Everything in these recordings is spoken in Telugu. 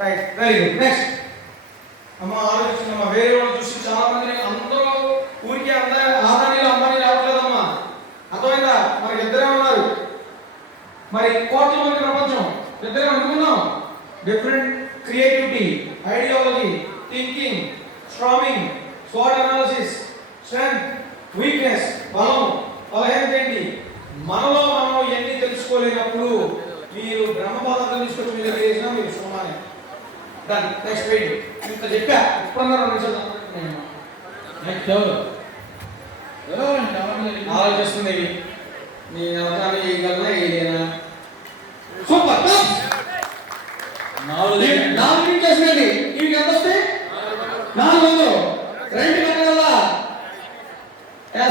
Right, very good. నెక్స్ట్ అమ్మ ఆలోచిస్తున్నామా, వేరే వాళ్ళు చూసి చాలా మంది అందరూ ఊరికే ఆదానీలు అంబానీలు అవ్వట్లేదమ్మా. అర్థమైందా? మనకి ఇద్దరే ఉన్నారు, మరి కోట్ల మంది ప్రపంచం, ఇద్దరే అనుకున్నాం. Different creativity, ideology, thinking, storming, swat analysis, strength, weakness, బలం, బలహీనత ఏంటి, మనలో మనం ఎన్ని తెలుసుకోలేనప్పుడు మీరు బ్రహ్మపాదం తీసుకొచ్చి మీ దగ్గర చేసినా మీరు సోమానే. దాన్ని నెక్స్ట్ వెయిట్ ఇంత చెప్పా ఇప్పుడున్నారు ఆలోచిస్తుంది నీ అవతాన్ని వేయగలనా వేయలేనా. సూపర్, నాలుగు చేసినది ఇవి ఎంత వస్తాయి? 400. రెంట్ కట్టగలరా?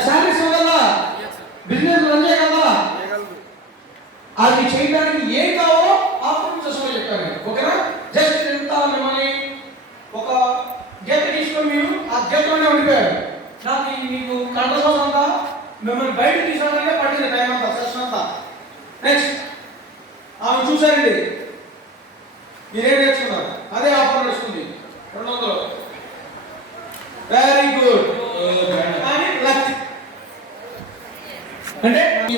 శాలరీస్ ఇవ్వగలరా? బిజినెస్ రన్ చేయగలరా? అది చేయడానికి ఏం కావాలో ఆఫర్ చేసమని చెప్పాను. ఓకేనా? జస్ట్ ఎంత మిమ్మల్ని ఒక గీత తీసుకొని మీరు ఆ గీతలోనే ఉండిపోయారు. నాకు మీకు కంట్రోల్ అంతా మిమ్మల్ని బయట తీసుకోవడానికి పట్టింది టైం అంతా, సెషన్ అంతా. నెక్స్ట్ ఆమె చూసారండి, మీరేం